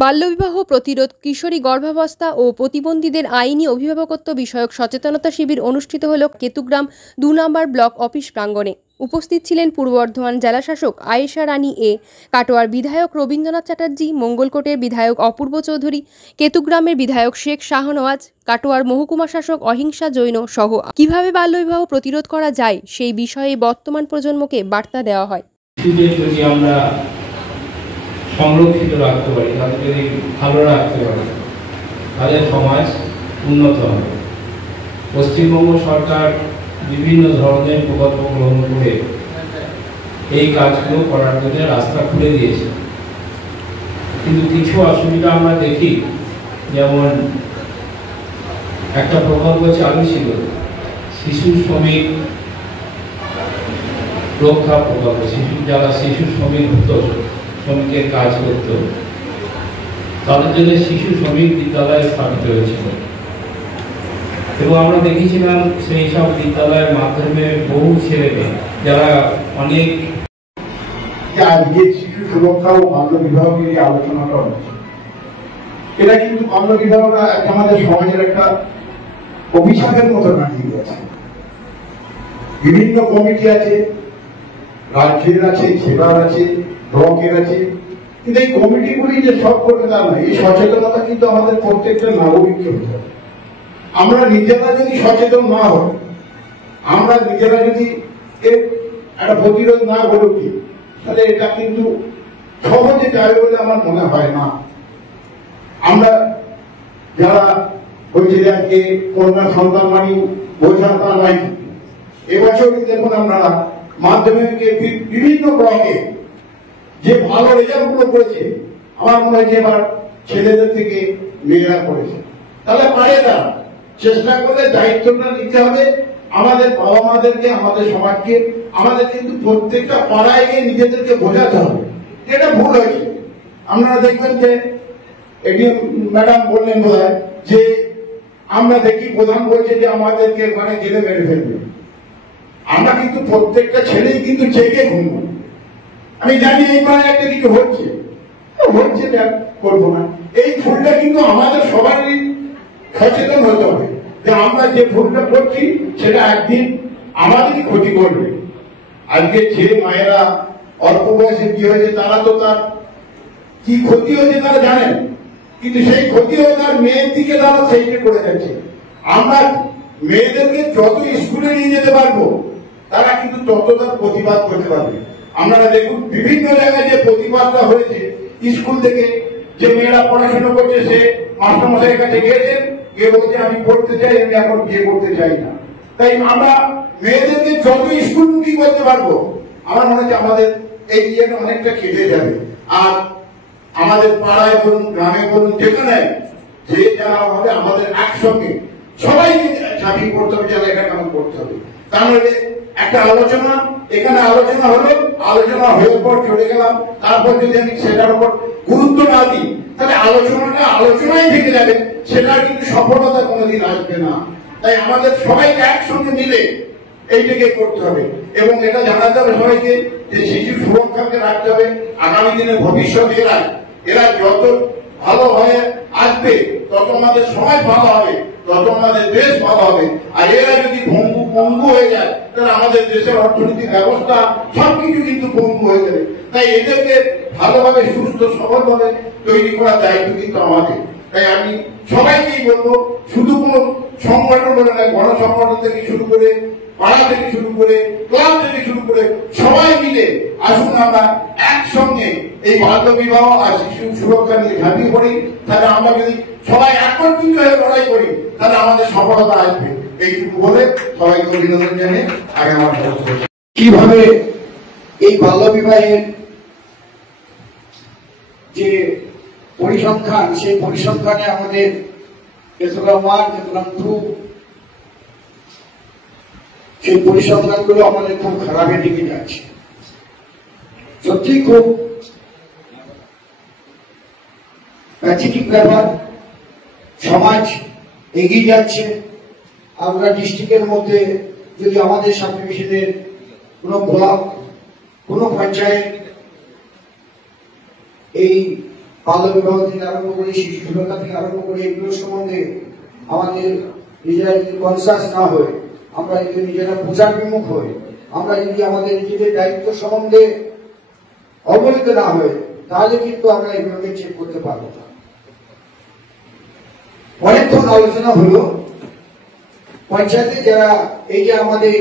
বাল্যবিবাহ প্রতিরোধ, কিশোরী গর্ভাবস্থা ও প্রতিবন্ধীদের আইনি অভিভাবকত্ব বিষয়ক সচেতনতা শিবির অনুষ্ঠিত হল কেতুগ্রাম ২ নম্বর ব্লক অফিস প্রাঙ্গণে। উপস্থিত ছিলেন পূর্ব বর্ধমান জেলাশাসক আয়েশা রানী এ, কাটোয়ার বিধায়ক রবীন্দ্রনাথ চ্যাটার্জি, মঙ্গলকোটের বিধায়ক অপূর্ব চৌধুরী, কেতুগ্রামের বিধায়ক শেখ শাহনওয়াজ, কাটোয়ার মহকুমা শাসক অহিংসা জৈন সহ। কিভাবে বাল্যবিবাহ প্রতিরোধ করা যায় সেই বিষয়ে বর্তমান প্রজন্মকে বার্তা দেওয়া হয়। সংরক্ষিত রাখতে পারি, তাদের যদি ভালো রাখতে পারি, তাদের সমাজ উন্নত হবে। পশ্চিমবঙ্গ সরকার বিভিন্ন ধরনের প্রকল্প গ্রহণ করে এই কাজগুলো করার জন্য রাস্তা খুলে দিয়েছে, কিন্তু কিছু অসুবিধা আমরা দেখি। যেমন একটা প্রকল্প চালু ছিল শিশু শ্রমিক রক্ষা প্রকল্প, যারা শিশু শ্রমিক হতো, শ্রমিকের কাজ করত, তাদের জন্য শিশু শ্রমিক বিদ্যালয় স্থাপিত হয়েছিল এবং আমরা দেখেছিলাম সেই সব বিদ্যালয়ের মাধ্যমে বহু ছেলে মেয়ে যারা অনেক আজকে শিশু সুরক্ষা ও বাল্য বিবাহ নিয়ে আলোচনাটা হচ্ছে। এটা কিন্তু বাল্য বিবাহটা আমাদের সমাজের একটা অভিশাপের মতো দাঁড়িয়ে গেছে। বিভিন্ন কমিটি আছে, রাজ্যের আছে, জেলার আছে, ব্লকের আছে, কিন্তু এই কমিটিগুলি যে সব করবে তা নয়। এই সচেতনতা কিন্তু আমাদের প্রত্যেকটা নাগরিককে হতে হবে। আমরা নিজেরা যদি সচেতন না হই, আমরা নিজেরা যদি এর একটা প্রতিরোধ না গড়ে উঠি, তাহলে এটা কিন্তু সহজে যাবে বলে আমার মনে হয় না। আমরা যারা বলছে যে আজকে কন্যা সন্তান মানে বোঝা তা নয়, এবছর দেখুন আমরা মাধ্যমিকে বিভিন্ন ব্লকে যে ভালো রেজাল্ট গুলো করেছে, আমার মনে হয় যে এবার ছেলেদের থেকে মেয়েরা করেছে। তাহলে পারে না, চেষ্টা করলে দায়িত্বটা নিতে হবে আমাদের বাবা মাদেরকে, আমাদের সমাজকে। আমাদের কিন্তু প্রত্যেকটা পাড়ায় গিয়ে নিজেদেরকে বোঝাতে হবে এটা ভুল হয়েছে। আপনারা দেখবেন যে এডিএম ম্যাডাম বললেন বোধহয় যে আমরা দেখি প্রধান বলছে যে আমাদেরকে ওখানে জেলে মেরে ফেলবে। আমরা কিন্তু প্রত্যেকটা ছেলেই কিন্তু জেগে ঘুমবো। আমি জানি এই পাড়ায় একটা কিছু হচ্ছে, করবো না। এই ভুলটা কিন্তু আমাদের সবারই সচেতন হতে হবে যে আমরা যে ভুলটা করছি সেটা একদিন আমাদেরই ক্ষতি করবে। আজকে যে মায়েরা অল্প বয়সে কি হয়েছে, তারা তো তার কি ক্ষতি হয়েছে তারা জানেন, কিন্তু সেই ক্ষতি হয়ে তার মেয়ের দিকে তারা সেইটা করে যাচ্ছে। আমরা মেয়েদেরকে যত স্কুলে নিয়ে যেতে পারবো, তারা কিন্তু তত তার প্রতিবাদ করতে পারবে। আপনারা দেখুন বিভিন্ন জায়গায় যে প্রতিবাদটা হয়েছে, স্কুল থেকে যে মেয়েরা পড়াশোনা করছে, সে মাস্টারমশাইয়ের কাছে গিয়েছেন, গিয়ে বলছে আমি পড়তে চাই, আমি এখন বিয়ে করতে চাই না। তাই আমরা মেয়েদেরকে যত স্কুলমুখী করতে পারবো, আমার মনে হচ্ছে আমাদের এই ইয়েটা অনেকটা কেটে যাবে। আর আমাদের পাড়ায় বলুন, গ্রামে বলুন, যেখানে যে যারা হবে আমাদের একসঙ্গে সবাইকে ঝাঁপিয়ে পড়তে হবে, যারা এটা কেমন করতে হবে। তাহলে একটা আলোচনা এখানে আলোচনা হলো, আলোচনা হয়ে পর চলে গেলাম, তারপর যদি আমি সেটার উপর গুরুত্ব না দিই, তাহলে আলোচনাটা আলোচনায় থেকে যাবে, সেটা কিন্তু সফলতা কোনোদিন আসবে না। তাই আমাদের সবাইকে একসঙ্গে মিলে এইটাকে করতে হবে এবং এটা জানাতে হবে সবাইকে যে শিশু সুরক্ষাকে রাখতে হবে। আগামী দিনে ভবিষ্যৎ এরা যত ভালো হয়ে আসবে, তত আমাদের সমাজ ভালো হবে, তত আমাদের দেশ ভালো হবে। আর এরা যদি পঙ্গু হয়ে যায়, তাহলে আমাদের দেশের অর্থনৈতিক ব্যবস্থা সবকিছু কিন্তু পঙ্গু হয়ে যাবে। তাই এদেরকে ভালোভাবে সুস্থ সবল ভাবে তৈরি করার দায়িত্ব কিন্তু আমাদের। তাই আমি সবাইকেই বলবো, শুধু কোনো সংগঠন বলে না, গণসংগঠন থেকে শুরু করে, পাড়া থেকে শুরু করে, ক্লাব থেকে শুরু করে সবাই মিলে আসুন আমরা একসঙ্গে এই বাল্য বিবাহ আর শিশু সুরক্ষা নিয়ে ঝাঁপিয়ে পড়ি। তাহলে আমরা যদি সবাই একত্রিত হয়ে লড়াই করি, তাহলে আমাদের সফলতা আসবে। এইটুকু বলে সবাইকে অভিনন্দন জানিয়ে আগে আমার কিভাবে এই বাল্য বিবাহের যে পরিসংখ্যান, সেই পরিসংখ্যানে আমাদের কেতুগ্রাম 1, কেতুগ্রাম 2, সেই পরিসংখ্যানগুলো আমাদের খুব খারাপের দিকে যাচ্ছে। সত্যি খুব প্যাথেটিক ব্যাপার। সমাজ এগিয়ে যাচ্ছে। আমরা ডিস্ট্রিক্টের মধ্যে যদি আমাদের সাব ডিভিশনের কোনো ব্লক, কোনো পঞ্চায়েত এই বাল্য বিবাহ থেকে আরম্ভ করে শিশু সুরক্ষা থেকে আরম্ভ করে এগুলো সম্বন্ধে আমাদের নিজেরা যদি কনসাস না হই, আমরা যদি নিজেরা প্রচার বিমুখ হই, আমরা যদি আমাদের নিজেদের দায়িত্ব সম্বন্ধে অবহিত না হই, তাহলে কিন্তু আমরা এগুলোকে চেক করতে পারবো না। অনেকক্ষণ আলোচনা হলো পঞ্চায়েতে যারা এই যে আমাদের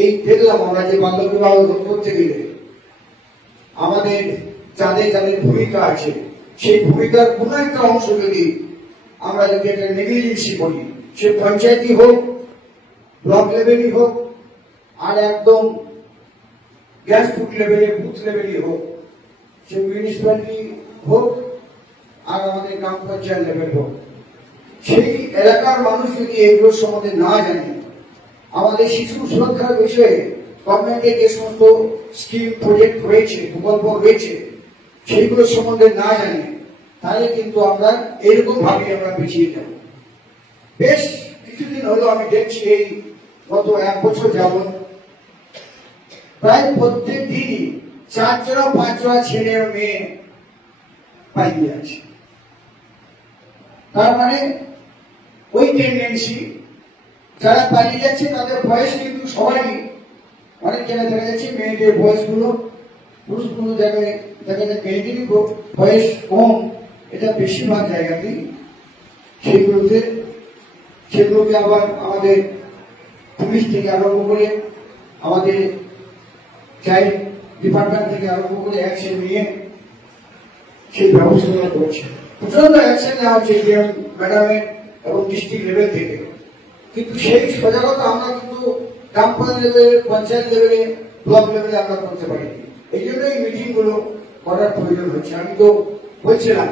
এই দেখলাম আমরা যে বাল্য বিবাহ করতে গেলে আমাদের যাদের যাদের ভূমিকা আছে, সেই ভূমিকার কোন একটা অংশ যদি আমরা যদি একটা নেগলিজেন্সি করি, সে পঞ্চায়েতই হোক, ব্লক লেভেলই হোক, আর একদম গ্রাসরুট লেভেলে বুথ লেভেলই হোক, সে মিউনিসিপ্যালিটি হোক আর আমাদের গ্রাম পঞ্চায়েত লেভেল হোক, সেই এলাকার মানুষ যদি এগুলোর সম্বন্ধে না জানে, আমাদের শিশু সুরক্ষার বিষয়ে গভর্নমেন্টের যে সমস্ত স্কিম প্রজেক্ট রয়েছে, প্রকল্প রয়েছে, সেইগুলোর সম্বন্ধে না জানে, তাহলে কিন্তু আমরা এরকম ভাবে আমরা পিছিয়ে যাব। বেশ কিছুদিন হলো আমি দেখছি এই গত 1 বছর যাবত প্রায় প্রত্যেক দিনই 4 জোড়া 5 জোড়া ছেলে ও মেয়ে পালিয়ে আছে। তার মানে ওই টেন্ডেন্সি, যারা পালিয়ে যাচ্ছে তাদের বয়স কিন্তু সবাই, অনেক জায়গায় দেখা যাচ্ছে মেয়েদের বয়সগুলো, পুরুষগুলো জায়গায় দেখা যায় মেয়েদেরই বয়স কম, এটা বেশিরভাগ জায়গাতেই। সেগুলোকে আবার আমাদের পুলিশ থেকে আরম্ভ করে, আমাদের চাইল্ড ডিপার্টমেন্ট থেকে আরম্ভ করে অ্যাকশন নিয়ে সেই ব্যবস্থাগুলো করছে। প্রচন্ড অ্যাকশন নেওয়া হচ্ছে ম্যাডামের এবং ডিস্ট্রিক্ট লেভেল থেকে, কিন্তু সেই সজাগতা আমরা কিন্তু গ্রাম লেভেলে, পঞ্চায়েত লেভেলে, ব্লক লেভেলে আমরা করতে পারি। এই জন্য এই মিটিং গুলো করার প্রয়োজন হচ্ছে। আমি তো বলছিলাম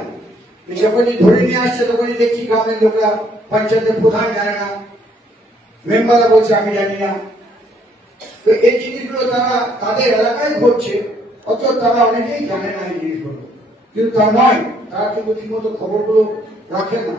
যখনই ধরে নিয়ে আসছে তখনই দেখছি গ্রামের লোকরা, পঞ্চায়েতের প্রধান জানে না, মেম্বাররা বলছে আমি জানি না। তো এই জিনিসগুলো তারা তাদের এলাকায় ঘটছে, অথচ তারা অনেকেই জানে না এই জিনিসগুলো, কিন্তু তা নয়, তারা কিন্তু ঠিকমতো খবরগুলো রাখে না।